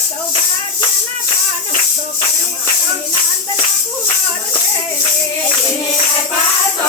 સૌભાગ્યના પાન તો કરણી નાન બલા કુમાર રે રે પાન તો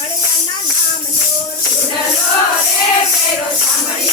સાંભળ્યા ના નામનો